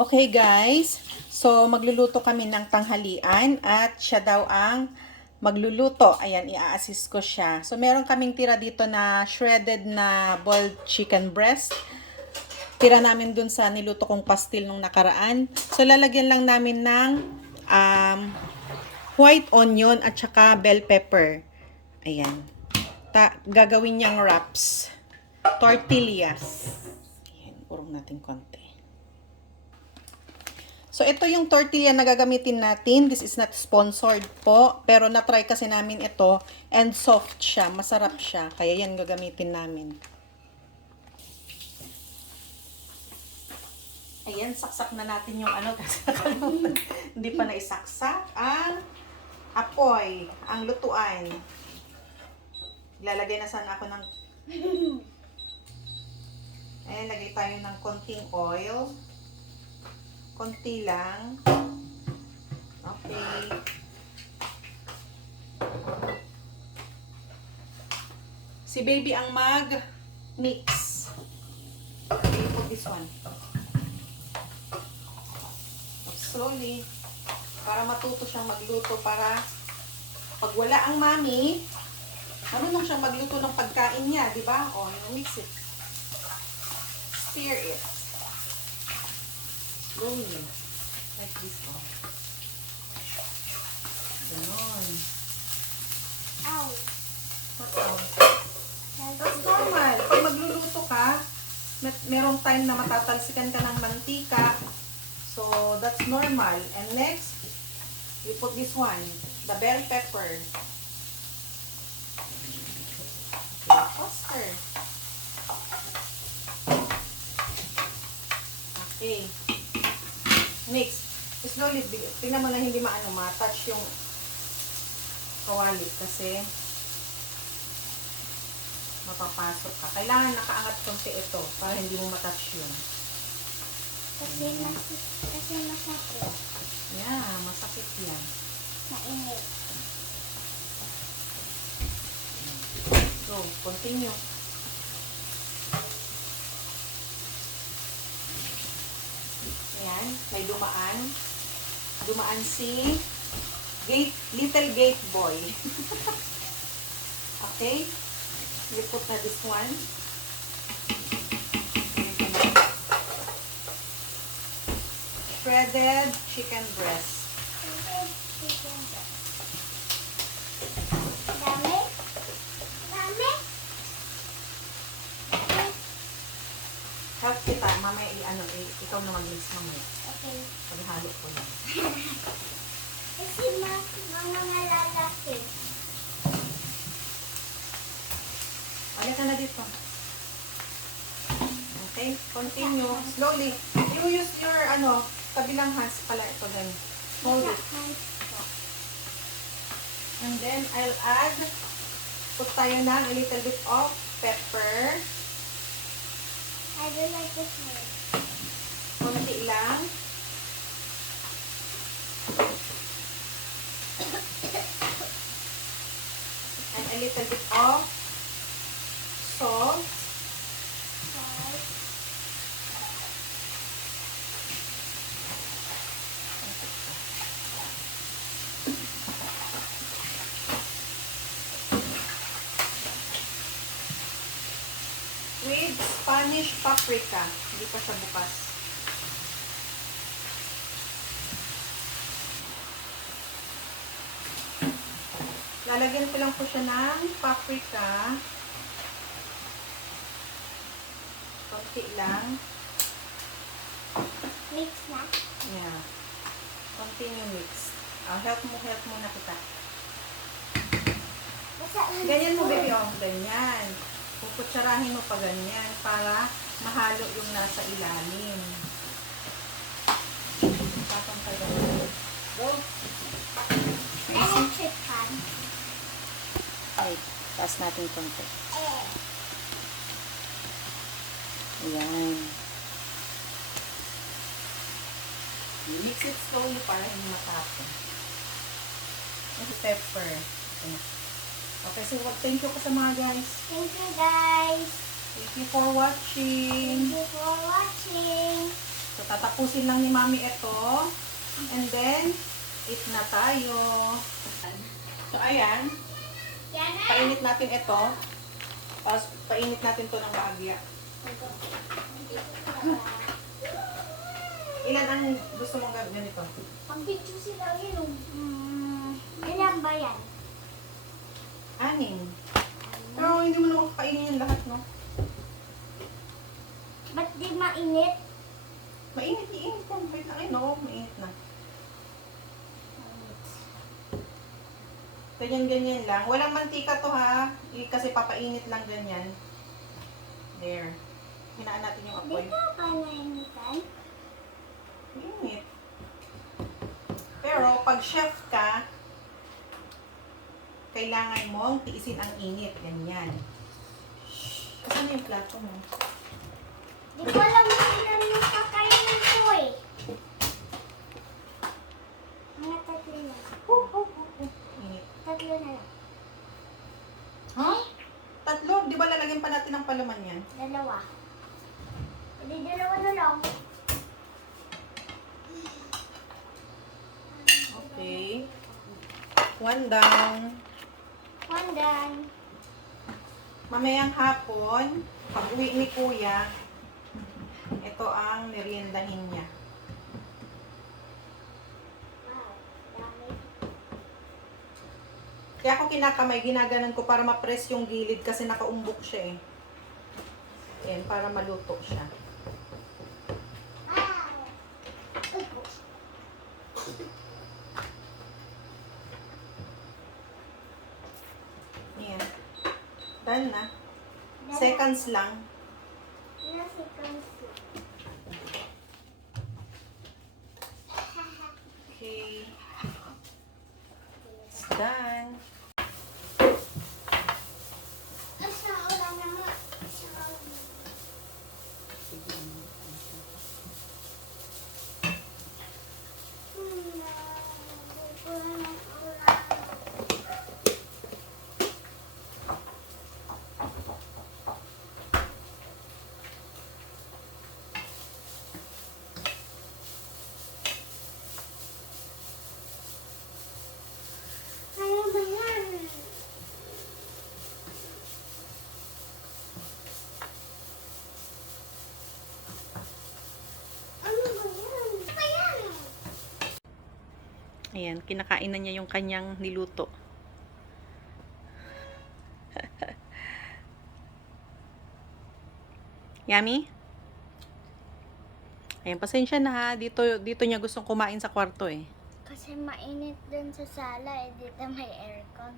Okay guys, so magluluto kami ng tanghalian at siya daw ang magluluto. Ayan, i-assist ko siya. So meron kaming tira dito na shredded na boiled chicken breast. Tira namin dun sa niluto kong pastil nung nakaraan. So lalagyan lang namin ng white onion at saka bell pepper. Ayan. Gagawin niyang wraps. Tortillas. Ayan, urong natin konti. So, ito yung tortilla na gagamitin natin. This is not sponsored po. Pero na-try kasi namin ito. And soft siya. Masarap siya. Kaya yan gagamitin namin. Ayan, saksak na natin yung ano. Kasi hindi pa naisaksak. Ang apoy. Ang lutuan. Ilalagay na sana ako ng... Ayan, lagay tayo ng konting oil. Konti lang. Okay. Si baby ang mag-mix. Okay, put this one. Slowly. Para matuto siyang magluto. Para pag wala ang mami, marunong siyang magluto ng pagkain niya. Diba? O, mix it. Stir it. Slowly. Like this, oh. Ganon. Ow. Ow. That's normal. Pag magluluto ka, merong time na matatalsikan ka ng mantika. So, that's normal. And next, we put this one. The bell pepper. Okay, faster. Okay. Mix. Slowly, tingnan mo na hindi ma-touch yung kawali kasi mapapasok ka. Kailangan nakaangat konti ito para hindi mo ma-touch yun. Kasi masakit. Yeah, masakit yan. Mainit. So, continue. Ayan, may dumaan. Dumaan si little gate boy. Okay? We put na this one. Shredded chicken breast. Dami? Dami? Help kita. Mamaya ikaw na mag-mix mamaya. Okay. Paghalo ko lang. Kasi mga malalaki. Balik ka na dito. Okay? Continue. Slowly. You use your, kabilang hands pala ito din. Hold it. And then, I'll add, put tayo ng a little bit of pepper. I don't like this one. Konti lang. And a little bit of salt. With Spanish paprika. Hindi pa siya bukas. Lalagyan ko lang po siya ng paprika. Konti lang. Mix na. Yeah. Continue mix. Help mo na kita. Ganyan mo, baby. Oh, ganyan. Puputsarahin mo pa ganyan para mahalo yung nasa ilalim. Tapang ka ganyan. Go. Electric fan. Ay, taas natin konti. Ayan. Mix it slowly para hindi matapon. Ito pepper. Okay, so thank you ko sa mga guys. Thank you guys. Thank you for watching. Thank you for watching. So, tatapusin lang ni Mami ito. And then, eat na tayo. So, ayan. Yan na. Painit natin ito. Tapos, painit natin to ng bahagya. Ilan ang gusto mong gawin nito? Pag-video sila yun. Ilan ba yan? 6. Pero hindi mo naman kakainin yung lahat, no? Ba't di mainit? Mainit, iinit po. Wait lang, ay no, mainit na. Ganyan-ganyan lang. Walang mantika to ha. Kasi papainit lang ganyan. There. Hinaan natin yung Di apoy. ka pa nainitan? Init. Pero pag chef ka, kailangan mong tiisin ang init. Ganyan. Saan na yung plato mo? Di ko alam kung ilan yung kakainin ko eh. Mga tatlo na. Init. Tatlo na lang. Ha? 3? Di ba lalagyan pa natin ng palaman yan? 2. Hindi 2 na lang. Okay. 1 down. 1 done. Mamayang hapon, pag uwi ni Kuya, ito ang meriendahin niya. Wow, dami. Kaya ako kinakamay, ginaganan ko para ma-press yung gilid kasi nakaumbok siya eh. Ayan, para maluto siya. Wow. Ayan. Done na. Seconds lang. Ilang seconds lang. Okay. It's done. Asa ulan naman. Ano ba yan? Ano ba yan? Ano ba yan? Ayan, kinakain na niya yung kanyang niluto. Yummy? Ayan, pasensya na ha. Dito niya gustong kumain sa kwarto eh. Kasi mainit dun sa sala eh. Dito may aircon.